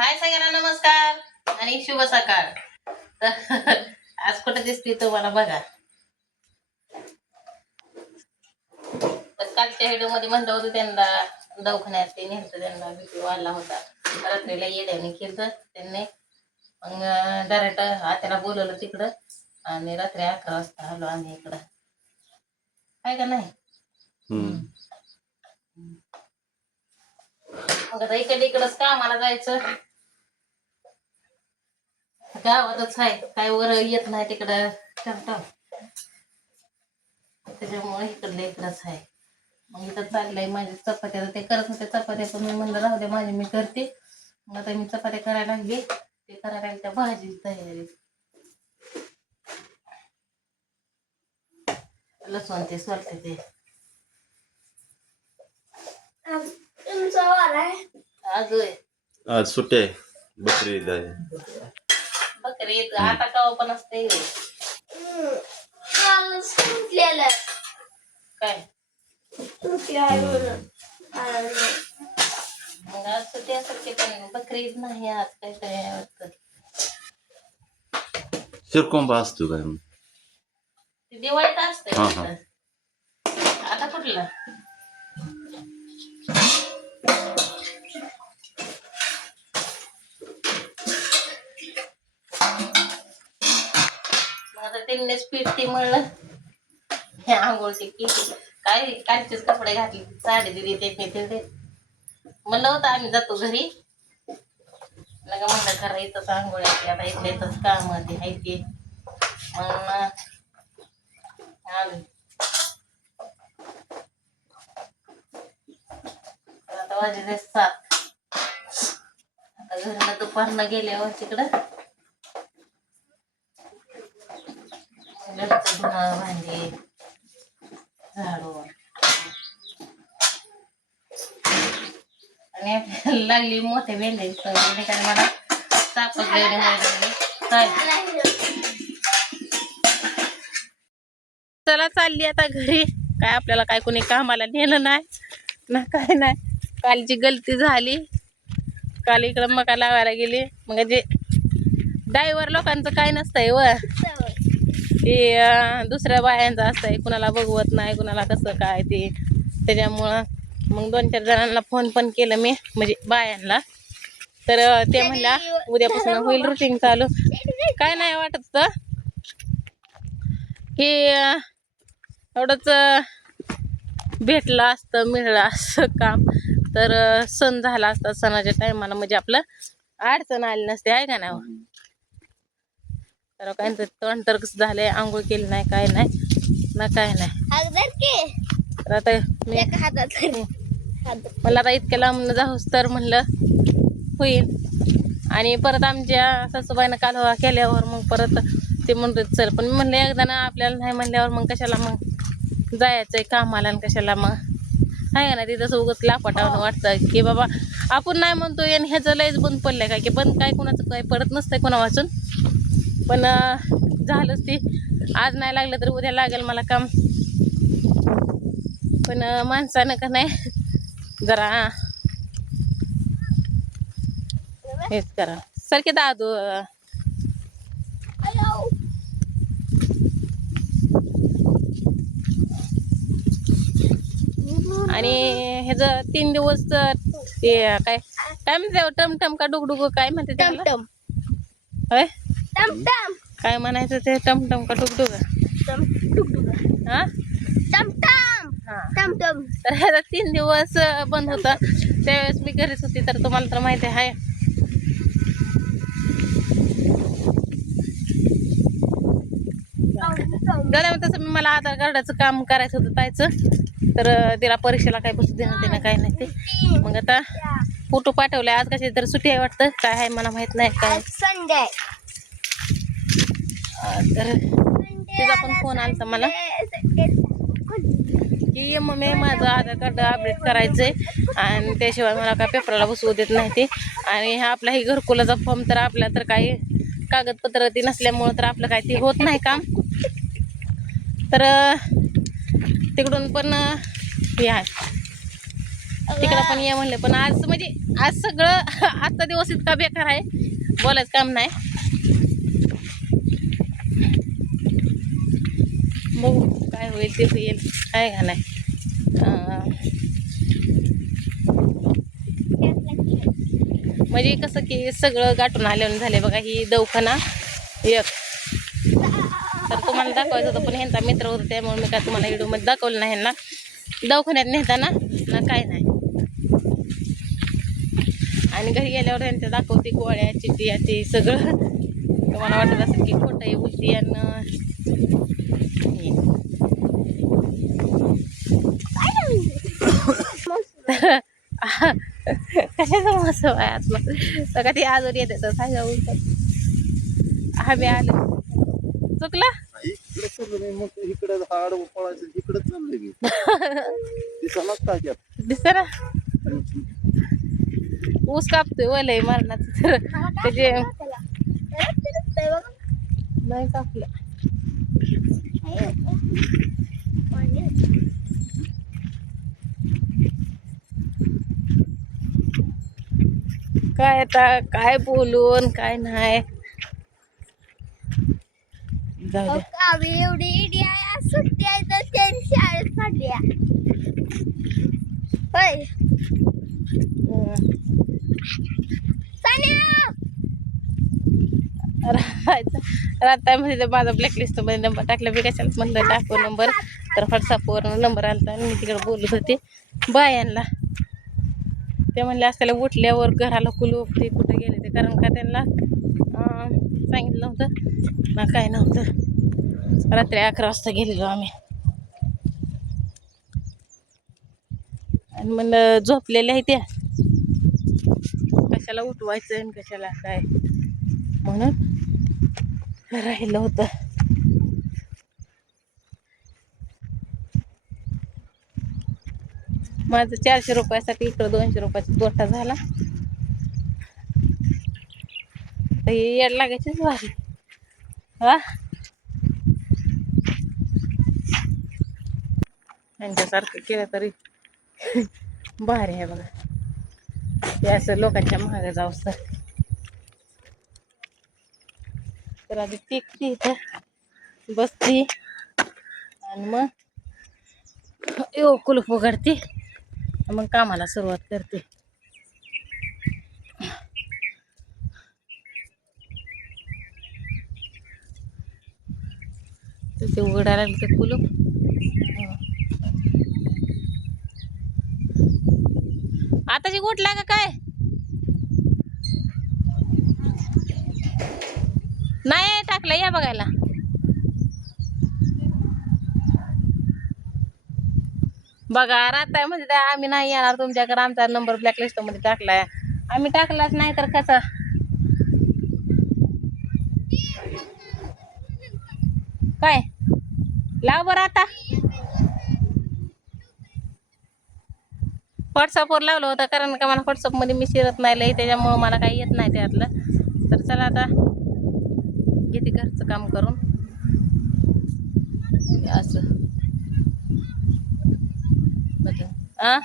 हाय सगळ्यांना नमस्कार आणि शुभ सकाळ. तर आज कुठे दिसते तुम्हाला बघा. तर कालच्या व्हिडिओ मध्ये म्हणलं होतं त्यांना दवाखान्यात ते नेलं, त्यांना बीपी वाढला होता. रात्रीला येड्याने केलं त्यांनी. मग डायरेक्ट आत्याला बोलवलं तिकडं आणि रात्री 11 वाजता आलो आम्ही इकडं. काय का नाही. मग आता इकडंच कामाला जायचं. गावातच आहे, काय वर येत नाही तिकडं टमटम, त्याच्यामुळे इकडंच आहे. मग इथं चाललंय माझी चपात्या, ते करत होते चपात्या पण मी म्हणलं राहू दे माझी मी करते. मग आता मी चपात्या करायला लागली, ते करायला लागली त्या भाजीची तयारी. लसूण ते सोलते ते. आज सुट्टी आहे, बकरी ईद आहे. बकरी ईद आता कवा पण असते काय. मग आज सुट्टी असेल पण बकरी ईद नाही आज, काहीतरी आहे वाटतं. शिरकोंबा असतो काय मग? ते दिवाळीत असते हा. आता कुठलं. आता त्यांनीच पीठ ते मळलं, हे आंघोळची केली. काय कालचेच कपडे घातले, साडी दिली ते म्हणलं होतं आम्ही जातो घरी. लगा म्हणलं खरं इथंच आंघोळ्याची, आता इथल्या इथंच काम ते आहे ते. मग आलो. आता वाजले 7. आता घरनं दुपारनं गेल्यावर तिकडं घरचं धुणं भांडी झाडून आणि लागली मोठे भेंडे कारण मला तापच चला चालली आता घरी. काय आपल्याला काय कोणी कामाला नेलं नाही ना, काय नाही. कालची गलती झाली, काल इकडं मका लावायला गेली. मग जे ड्रायव्हर लोकांचं काय नसतंय व ते दुसऱ्या बायांचं असतंय, कुणाला बघवत नाही कुणाला कसं काय ते. त्याच्यामुळं मग 2-4 जणांना फोन पण केलं मी, म्हणजे बायांना. तर ते म्हणल्या उद्यापासून होईल रुटीन चालू. काय नाही वाटत तर की एवढंच भेटलं असतं मिळलं असं काम तर सण झाला असता. सणाच्या टायमाला म्हणजे आपलं अडचण आली नसते, आहे का नाही. तर काय तोंड तर कसं झालंय, आंघोळ केली नाही काय नाही ना काय नाही. तर आता मी मला आता इतक्या लांब जाऊस तर म्हणलं होईल. आणि परत आमच्या सासूबाईनं कालवा केल्यावर मग परत ते म्हणतात चल, पण मी म्हणलं एकदा ना आपल्याला नाही म्हणल्यावर मग कशाला मग जायचंय कामाला आणि कशाला मग, आहे ना. तिथं उगाच लापाटावं वाटतं की बाबा आपण नाही म्हणतोय आणि ह्याचं लयच बंद पडलंय काय, की बंद काय कुणाचं काय पडत नसतंय कोणा वाचून. पण झालंच ती, आज नाही लागलं तर उद्या लागेल मला काम. पण माणसानं का नाही जरा हेच करा सारखे दादू. आणि ह्याचं 3 दिवस ते काय काय म्हणते टमटम का डुगडुग काय म्हणते त्याला, होय काय म्हणायचं ते, टमटम का डुगडुग. हा तर ह्याचा 3 दिवस बंद होता. त्यावेळेस मी घरीच होती, तर तुम्हाला तर माहिती आहे. तसं मी मला आधार कार्डाचं काम करायचं होतं तायचं, तर तिला परीक्षेला काय बसू देणं त्यानं काय नाही ते. मग आता फोटो पाठवलाय. आज कशी तर सुट्टी आहे वाटतं, काय आहे मला माहित नाही काय. संडे तर तिचा पण फोन आलता मला की मम्मी माझं आधार कार्ड अपडेट करायचंय आणि त्याशिवाय मला काय पेपराला बसवू देत नाही ते. आणि हा आपला ही घरकुलाचा फॉर्म तर आपल्या तर काही कागदपत्र ती नसल्यामुळं तर आपलं काय ते होत नाही काम. तर तिकडून पण हे आहे तिकडं पण ये म्हणले, पण आज म्हणजे आज सगळं आजचा दिवस इतका बेकार आहे, बोलायचं काम नाही. बघू काय होईल ते होईल, काय का नाही. म्हणजे कसं की सगळं गाठून आल्यानं झाले बघा. ही दवाखाना एक तर तुम्हाला दाखवायचं होतं, पण ह्यांचा मित्र होता त्यामुळे मी काय तुम्हाला व्हिडिओमध्ये दाखवलं नाही. ह्यांना दवाखान्यात नेताना ना काय नाही, आणि घरी गेल्यावर त्यांच्या दाखवते गोळ्या चिट्टी ते सगळं. तुम्हाला वाटत असेल की खोटं आहे उलटी आणि कशाचा मौसम आहे आज मग सगळं ते आजवर येते तर सांगा उलट आम्ही आलो चुकला. इकडे चाललं नाही मग इकडे हाड पळायचं इकडे चाललंय की दिसायलाच काय दिसत ना ऊस कापतोय वलय मरणाचं तर त्याचे नाही कापलं. काय आता काय बोलून काय नाही. जाऊ दे. एवढी इडी आहे सुट्टी आहे तर त्यांनी शाळेत काढल्या होय. रात्रीमध्ये तर माझा ब्लॅकलिस्ट मध्ये नंबर टाकला. मी कशाला म्हणलं टाकू नंबर, तर व्हॉट्सअपवर नंबर आला आणि मी तिकडे बोलत होते बायांना. ते म्हणले असल्याला उठल्यावर घराला कुलूप ते कुठं गेले ते, कारण का त्यांना सांगितलं नव्हतं ना काय नव्हतं. रात्री 11 वाजता गेलेलो आम्ही आणि म्हणलं झोपलेल्या आहे त्या कशाला उठवायचं आणि कशाला काय म्हणून राहिलं होतं. माझं 400 रुपयासाठी इकडं 200 रुपयाचा तोटा झाला. तर येड लागायचीच भारी हा. यांच्यासारखं केलं तरी भारी आहे बघा. ते असं लोकांच्या महाग जाऊस तर आधी टिकते इथं बसती आणि मग कुलूप उघडते मग कामाला सुरुवात करते. ते उघडायला लागलं ते कुलूप. आताची उठला का काय नाही टाकलं या बघायला. बघा राहताय म्हणजे आम्ही नाही येणार तुमच्याकडे, आमचा नंबर ब्लॅकलिस्ट मध्ये टाकलाय. आम्ही टाकलाच नाही तर कसा काय लाव बरं. आता व्हॉट्सअपवर लावलं होतं कारण का मला व्हॉट्सअप मध्ये मी शिरत नाही लई, त्याच्यामुळं मला काही येत नाही त्यातलं. तर चला आता किती घरचं काम करून असं बघा